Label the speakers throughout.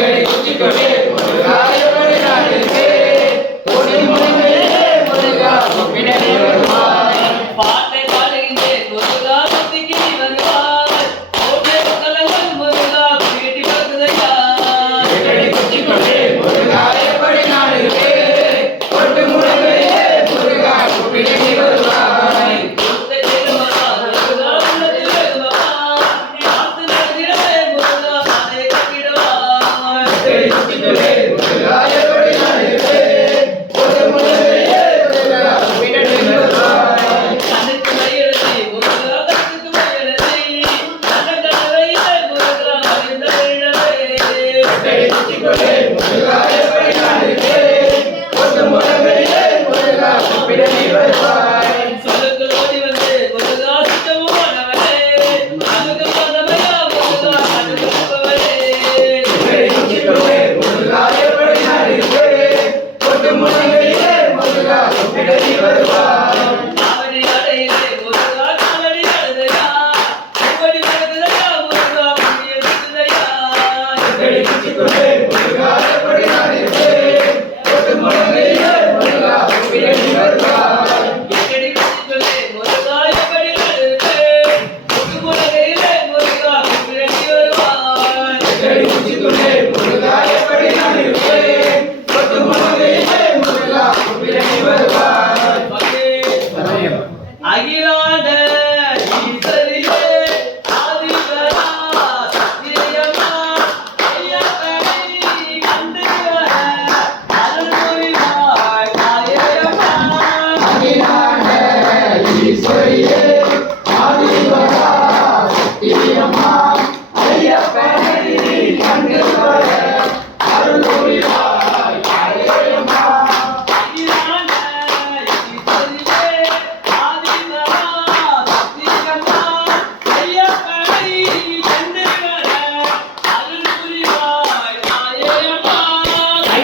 Speaker 1: கண்களை ஊற்றிக்கொண்டே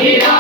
Speaker 1: Yeah.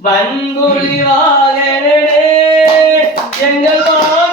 Speaker 1: வன்புலி வாகனே எங்கள் வா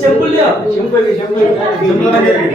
Speaker 1: చెప్పులు చెంపలు చెంపలు చెంపలు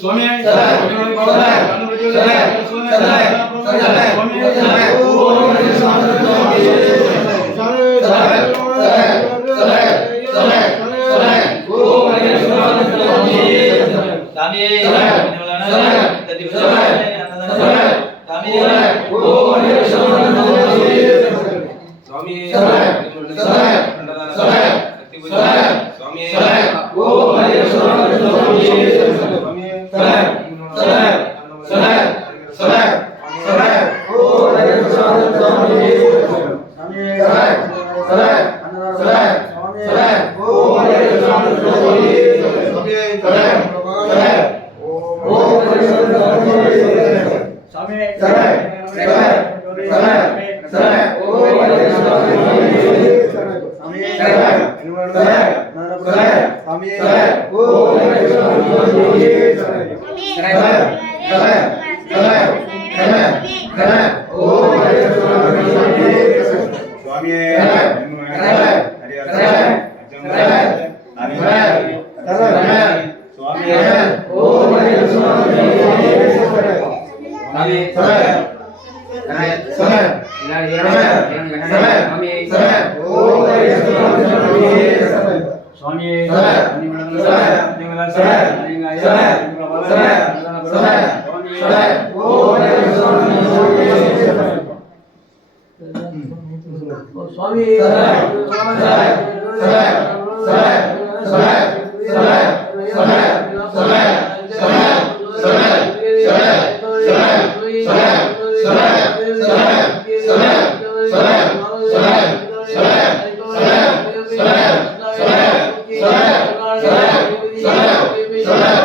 Speaker 1: சுவாமி சுவாமி Slam! Slam! Slam!